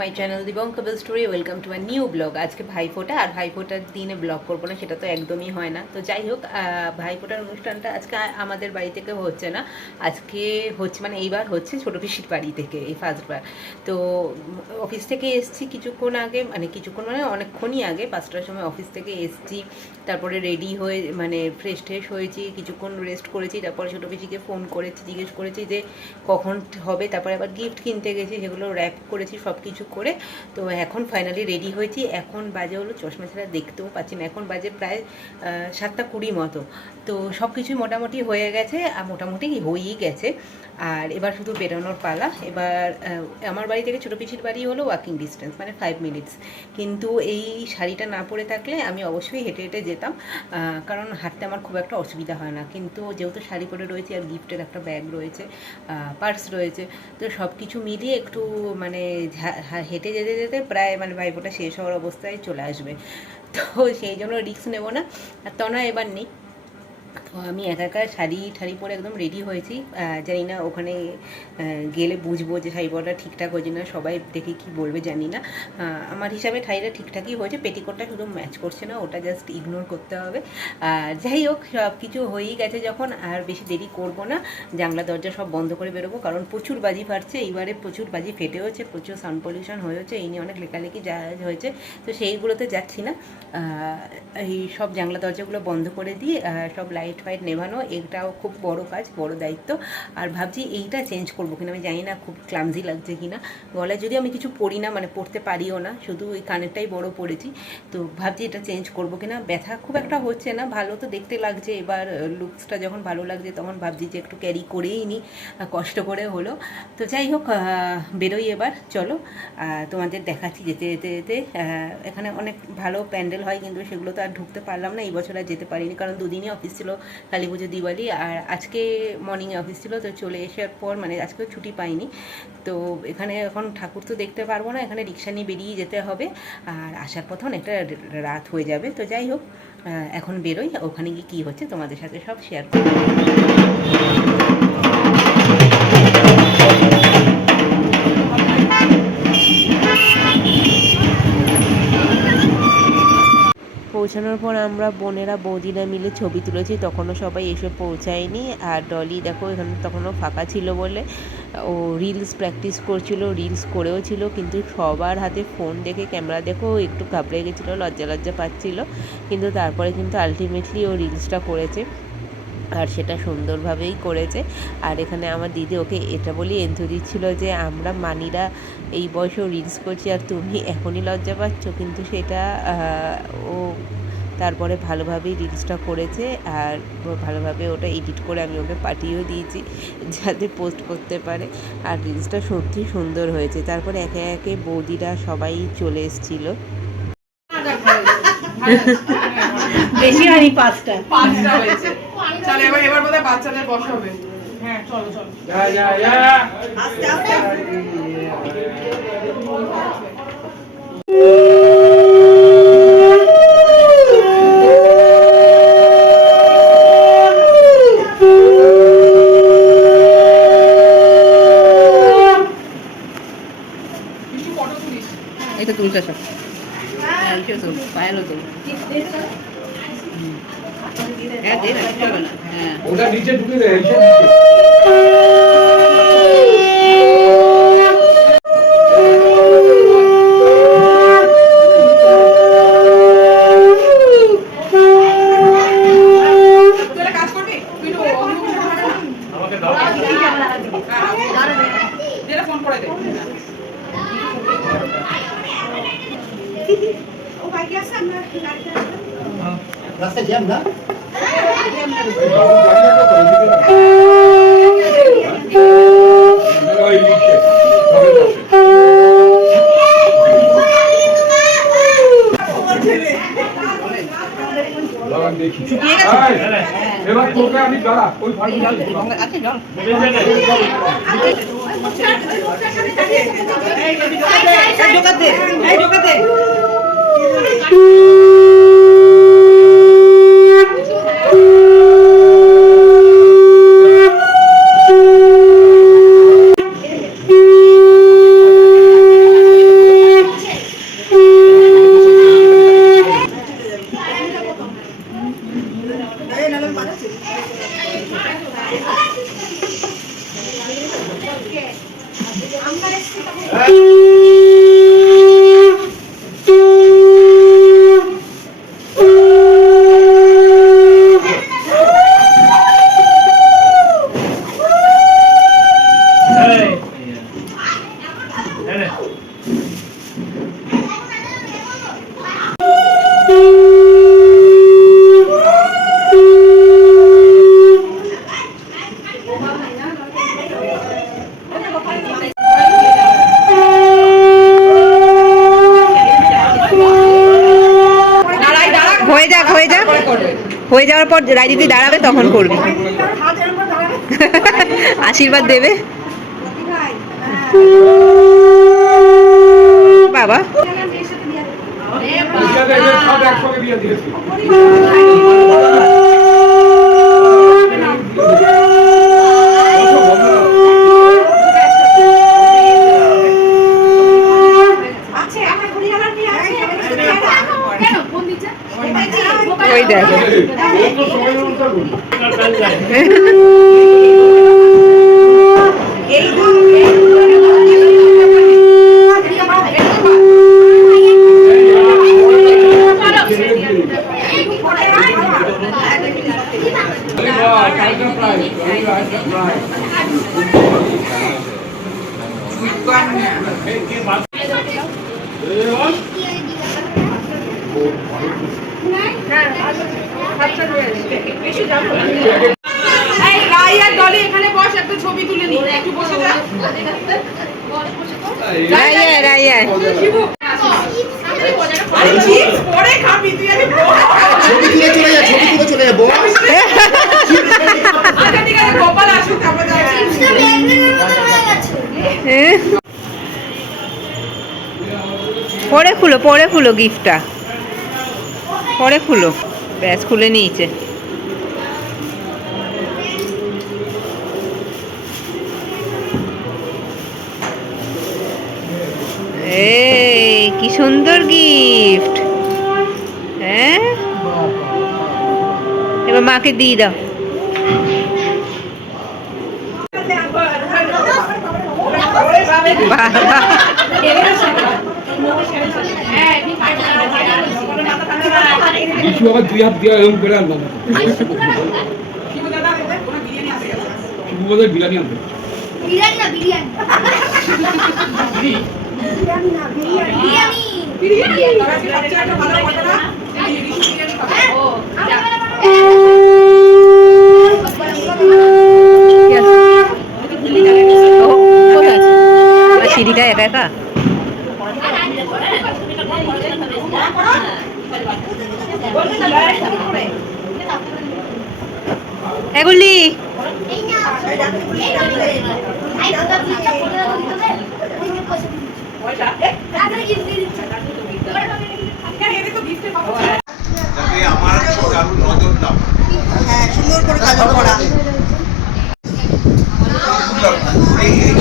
My channel দিবঙ্কবল story welcome to my new blog আজকে ভাইফোঁটা, আর ভাইফোঁটার দিনে blog করব না, সেটা তো একদমই হয় না। তো যাই হোক ভাইফোঁটার অনুষ্ঠানটা আজকে আমাদের বাড়ি থেকে হচ্ছে না। আজকে হচ্ছে মানে এইবার হচ্ছে ছোটো পিসির বাড়ি থেকে, এই ফার্স্টবার তো অফিস থেকে এসছি কিছুক্ষণ আগে মানে কিছুক্ষণ মানে অনেকক্ষণই আগে, পাঁচটার সময় অফিস থেকে এসছি। তারপরে রেডি হয়ে মানে ফ্রেশ ট্রেশ হয়েছি, কিছুক্ষণ রেস্ট করেছি, তারপরে ছোটো পিসিকে ফোন করেছি, জিজ্ঞেস করেছি যে কখন হবে, তারপরে আবার গিফট কিনতে গেছি, সেগুলো র্যাপ করেছি সব কিছু করে। তো এখন ফাইনালি রেডি হয়েছি। এখন বাজে হলো চশমা ছাড়া দেখতেও পাচ্ছি না। এখন বাজে প্রায় সাতটা কুড়ি মতো। তো সব কিছুই মোটামুটি হয়ে গেছে আর মোটামুটি হয়েই গেছে। আর এবার শুধু বেরোনোর পালা। এবার আমার বাড়ি থেকে ছোটো পিসির বাড়ি হলো ওয়াকিং ডিস্টেন্স মানে ফাইভ মিনিটস কিন্তু এই শাড়িটা না পরে থাকলে আমি অবশ্যই হেঁটে হেঁটে যেতাম কারণ হাঁটতে আমার খুব একটা অসুবিধা হয় না। কিন্তু যেহেতু শাড়ি পরে রয়েছে আর গিফটের একটা ব্যাগ রয়েছে পার্স রয়েছে, তো সব কিছু মিলিয়ে একটু মানে হেঁটে যেতে যেতে প্রায় মানে ভাইফোঁটা শেষ হওয়ার অবস্থায় চলে আসবে। তো সেই জন্য রিস্ক নেব না। আর তনা এবার নেই। আমি একা একা শাড়ি ঠাড়ি পরে একদম রেডি হয়েছি। জানি না ওখানে গেলে বুঝব যে শাড়ি পরাটা ঠিকঠাক হয়েছে না সবাই দেখে কি বলবে জানি না। আমার হিসাবে শাড়িটা ঠিকঠাকই হয়েছে, পেটিকোটটা শুধু ম্যাচ করছে না, ওটা জাস্ট ইগনোর করতে হবে। আর যাই হোক সব কিছু হয়েই গেছে যখন, আর বেশি দেরি করব না। জানলা, দরজা সব বন্ধ করে বেরোবো, কারণ প্রচুর বাজি ফাটছে, এইবারে প্রচুর বাজি ফেটে হচ্ছে প্রচুর সাউন্ড পলিউশন হয়েছে, এই নিয়ে অনেক লেখালেখি যা হয়েছে, তো সেইগুলোতে যাচ্ছি না। এই সব জানলা, দরজাগুলো বন্ধ করে দিয়ে সব লাইট ফাইট নেভানো, এটাও খুব বড় কাজ, বড় দায়িত্ব। আর ভাবছি এইটা চেঞ্জ করব কিনা, আমি জানি না খুব ক্লামজি লাগছে কিনা। গলায় যদি আমি কিছু পড়ি না মানে পড়তে পারিও না, শুধু ওই কানেরটাই বড় পড়েছি, তো ভাবছি এটা চেঞ্জ করব কিনা। ব্যথা খুব একটা হচ্ছে না, ভালো তো দেখতে লাগছে। এবার লুকসটা যখন ভালো লাগছে, তখন ভাবছি যে একটু ক্যারি করেই নিই কষ্ট করে হলো। তো যাই হোক বেরোই এবার, চলো। তোমাদের দেখাচ্ছি যেতে যেতে যেতে এখানে অনেক ভালো প্যান্ডেল হয়, কিন্তু সেগুলো তো আর ঢুকতে পারলাম না, এই বছর আর যেতে পারিনি, কারণ দুদিনই অফিস ছিল। কালী পুজো, দিওয়ালি। আর আজকে মর্নিংয়ে অফিস ছিল, তো চলে আসার পর মানে আজকেও ছুটি পাইনি। তো এখানে এখন ঠাকুর তো দেখতে পারব না, এখানে রিক্সা নিয়ে বেরিয়ে যেতে হবে। আর আসার পথে অনেকটা রাত হয়ে যাবে। তো যাই হোক এখন বেরোই। ওখানে গিয়ে কী হচ্ছে তোমাদের সাথে সব শেয়ার করব। পৌঁছানোর পর আমরা বোনেরা, বৌদিরা মিলে ছবি তুলেছি। তখনও সবাই এসে পৌঁছায়নি। আর ডলি, দেখো, এখানে তখনও ফাঁকা ছিল বলে ও রিলস প্র্যাকটিস করছিল রিলস করেও ছিল। কিন্তু সবার হাতে ফোন দেখে ক্যামেরা দেখো একটু ঘাবড়ে গেছিল, লজ্জা লজ্জা পাচ্ছিল। কিন্তু তারপরে কিন্তু আলটিমেটলি ও রিলসটা করেছে। আর সেটা সুন্দরভাবেই করেছে। আর এখানে আমার দিদি ওকে এটা বলেই এন্থু দিচ্ছিল যে, আমরা মানিরা এই বয়সেও রিলস করছি, আর তুমি এখনই লজ্জা পাচ্ছ। কিন্তু সেটা ও তারপরে ভালোভাবেই রিলসটা করেছে আর ভালোভাবে ওটা এডিট করে আমি ওকে পাঠিয়েও দিয়েছি যাতে পোস্ট করতে পারে। আর রিলসটা সত্যি সুন্দর হয়েছে। তারপরে একে একে বৌদিরা সবাই চলে এসেছিল। বেশি হয়নি পাঁচটা। পাঁচটা হয়েছে। চলো এবার এবার বোধহয় বাচ্চাদের বসাবে। হ্যাঁ চলো চলো। তুলতে সব হ্যাঁ তো পায়েলও তো হ্যাঁ দে কিছু হবে না হ্যাঁ ওটা নিচে ঢুকে দেয়? আমাকে দাও ফোন করে দে রাস্তায় জ্যাম না এবার তোকে আমি দাঁড়া ওই ফাঁকি আছে জল ঢোকাতে এই ঢোকাতে হয়ে পর রাজনীতি দাঁড়াবে তখন করবি। আশীর্বাদ দেবে বাবা বিয়ে দেবে, সব একসঙ্গে বিয়ে দিয়েছি ওই দেখো এই রাই আর ডলি এখানে বস একটা ছবি তুলে নি একটু বসে যা। রাইয়া রাইয়া আরে চিপস পরে খাবি তুই আগে ছবি তুলে চলে যা ছবি তুলে চলে যা বস আচ্ছা ঠিক আছে গোপাল আসুক তারপর যাচ্ছি পরে খুলো পরে খুলো গিফটটা পরে খুলো। ব্যাস খুলে নিয়েছে। এই কি সুন্দর গিফট হ্যাঁ? এবার মাকে দিয়ে দাও। কিছু আবার দুই হাত দিয়ে এরকম করে আনলাম বিরিয়ানি আনবে। বিরিয়ানি না বিরিয়ানি। সিঁড়িটা একা একা এগুলি হ্যাঁ তো। হ্যাঁ সুন্দর করে কাজল করা দিয়ে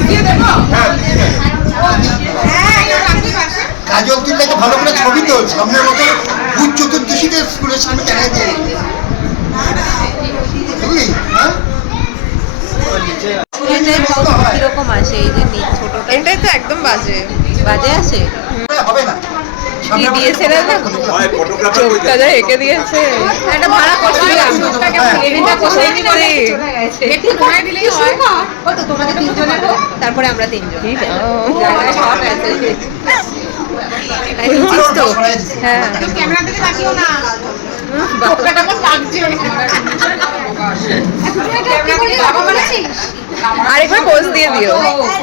দিয়ে কাজল তুললে ভালো করে ছবি তোল। সামনের মতো ভূত চতুর্দশীতে স্কুলের সামনে দেখা যায় বুঝলি হ্যাঁ কীরকম আসে এই যে ছোটটা? এটাই তো একদম বাজে। বাজে আসে? হবে না। দিয়েছে না হয় ফটোগ্রাফার কই এঁকে দিয়েছে। একটা ভাড়া করছিলাম। তারপরে আমরা তিনজন। হ্যাঁ। আরেকবার পোজ দিয়ে দিও।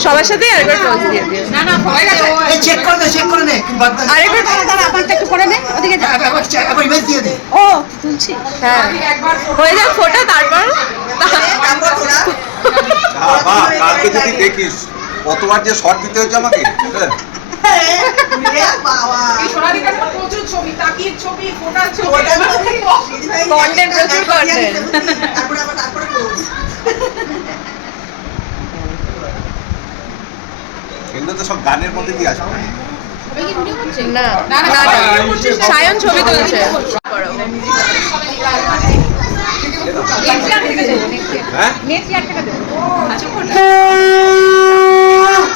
সবার সাথে আরেকবার পোজ দিয়ে দিও। না না হয়ে গেছে। এই চেক করে নে চেক করে নে। আরেকবার দাদা আপনারটা একটু করে নে ওদিকে যা। একবার- একবার check- একবার দিয়ে দে। ও তুলছি। হ্যাঁ। একবার হয়ে যাক ফোটা তারপর বাবা কালকে যদি দেখিস কতবার যে শর্ট দিতে হয়েছে আমাকে হ্যাঁ। ছবি তাকিয়ে ছবি ফোটার ছবি কন্টেন্ট প্রচুর কন্টেন্ট এগুলো তো সব গানের মধ্যে দিয়ে আসবে। না না, না না, না সায়ন ছবি তুলছে। হ্যাঁ?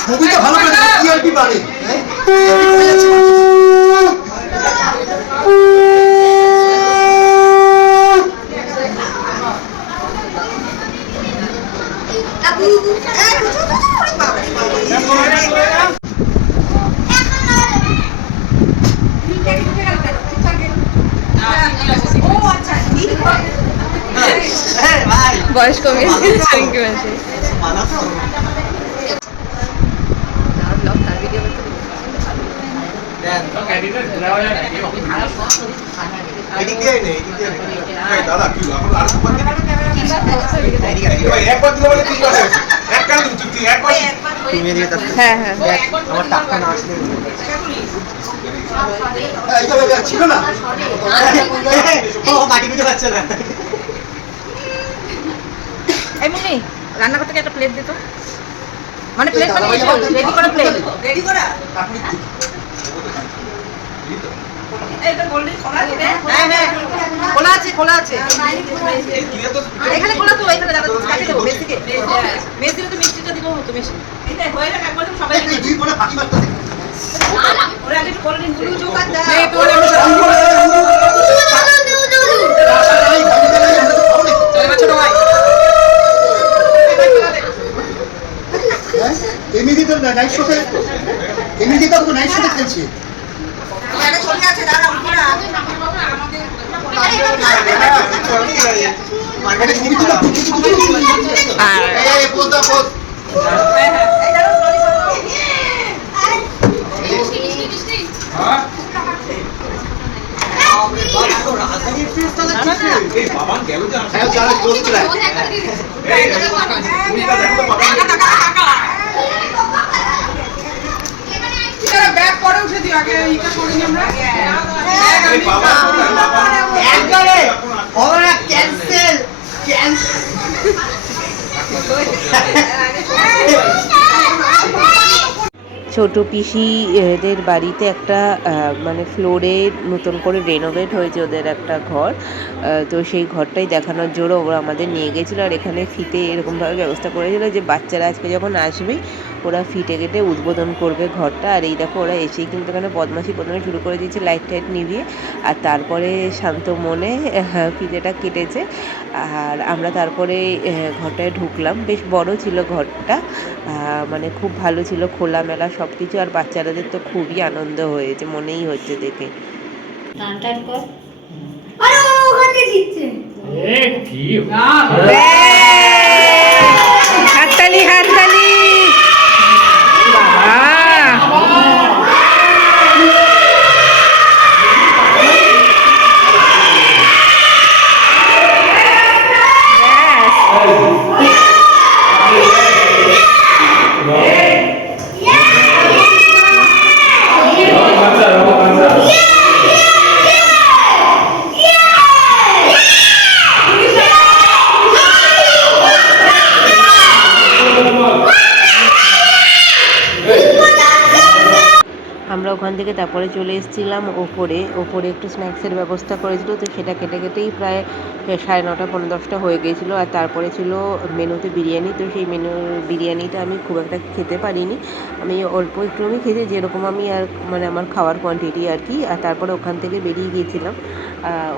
ছবিটা ভালো করে টিআরপি বাড়ে বয়স কমিয়ে দিয়েছে রিঙ্কি মাসি ব্লগ তার ভিডিও করতে এদিক দিয়ে নে, এদিক দিয়ে নে। এই দাদা, কি হলো? এখন আর একবার দিবি? ওই একবার দিলে বলে তিনবার হয়েছে। এক কান দিবি, তুই তুই একবার দিবি। হ্যাঁ হ্যাঁ এই তো বাবা, ছিল না এই মুন্নি রান্না করতে একটা প্লেট দিত মানে প্লেট মানে রেডি করা প্লেট রেডি করা? খোলা আছে হ্যাঁ? হ্যাঁ খোলা আছে খোলা আছে। এখানে খোলা তো এখানে দাদা কাটি দেবো মেসিকে। মেস তো মিষ্টিটা দিলেও হতো মেশি এটা হয়ে একবার তো সবাই। ওরা আগে কোল্ড ড্রিঙ্কগুলো আর এই পোজ দা পোজ হ্যাঁ এই বাবা গেল যে হ্যাঁ যারা পোজ চলায় এই কুড়িটা দেখো তো বাবা ব্যাগ পরে উঠে দিও আগে এইটা করে নি আমরা। এই বাবা বাবা। একবারে। হবে না ক্যান্সেল ক্যান্সেল ছোট পিসি এদের বাড়িতে একটা আহ, মানে ফ্লোরে নতুন করে রেনোভেট হয়েছে ওদের একটা ঘর। তো সেই ঘরটাই দেখানোর জন্য ওরা আমাদের নিয়ে গেছিল। আর এখানে ফিতে এরকমভাবে ব্যবস্থা করেছিল যে বাচ্চারা আজকে যখন আসবে ওরা ফিটে কেটে উদ্বোধন করবে ঘরটা। আর এই দেখো ওরা এসেই কিন্তু এখানে বদমাশি প্রথমে শুরু করে দিয়েছে লাইট টাইট নিভিয়ে। আর তারপরে শান্ত মনে আহ, ফিতেটা কেটেছে। আর আমরা তারপরে ঘরটায় ঢুকলাম। বেশ বড় ছিল ঘরটা। মানে খুব ভালো ছিল খোলামেলা সব কিছু আর বাচ্চাদের তো খুবই আনন্দ হয়েছে মনেই হচ্ছে দেখে। ওখানে জিতছে। হাততালি! হাততালি বাবা আমরা ওখান থেকে তারপরে চলে এসেছিলাম ওপরে। ওপরে একটু স্ন্যাক্সের ব্যবস্থা করেছিল, তো সেটা কেটে কেটেই প্রায় সাড়ে নটা পনেরো দশটা হয়ে গিয়েছিল আর তারপরে ছিল মেনুতে বিরিয়ানি, তো সেই মেনু, বিরিয়ানিটা আমি খুব একটা খেতে পারিনি। আমি অল্প একটু আমি খেয়েছি, যেরকম আমি আর মানে আমার খাওয়ার কোয়ান্টিটি আর কি। আর তারপরে ওখান থেকে বেরিয়ে গিয়েছিলাম।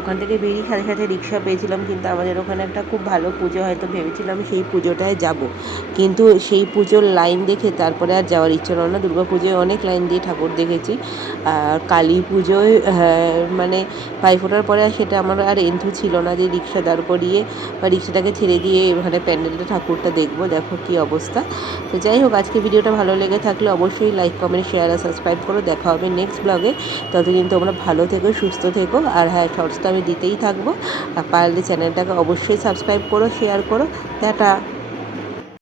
ওখান থেকে বেরিয়ে সাথে সাথে রিক্সা পেয়েছিলাম, কিন্তু আমাদের ওখানে একটা খুব ভালো পুজো হয়তো ভেবেছিলাম সেই পুজোটায় যাব। কিন্তু সেই পুজোর লাইন দেখে তারপরে আর যাওয়ার ইচ্ছে হলো না। দুর্গা পুজোয় অনেক লাইন দিয়ে ঠাকুর দেখেছি। আর কালী পুজোয় হ্যাঁ, মানে পাই ফোটার পরে সেটা আমার আর এন্থু ছিল না যে রিক্সা দাঁড় করিয়ে বা রিক্সাটাকে ছেড়ে দিয়ে এখানে প্যান্ডেলটা ঠাকুরটা দেখব দেখো কি অবস্থা। তো যাই হোক আজকে ভিডিওটা ভালো লেগে থাকলে অবশ্যই লাইক কমেন্ট শেয়ার আর সাবস্ক্রাইব করো। দেখা হবে নেক্সট ব্লগে ততদিন তোমরা ভালো থেকো সুস্থ থেকো। আর হ্যাঁ শর্টস তো আমি দিতেই থাকব। আর পারলে চ্যানেলটাকে অবশ্যই সাবস্ক্রাইব করো শেয়ার করো। টাটা!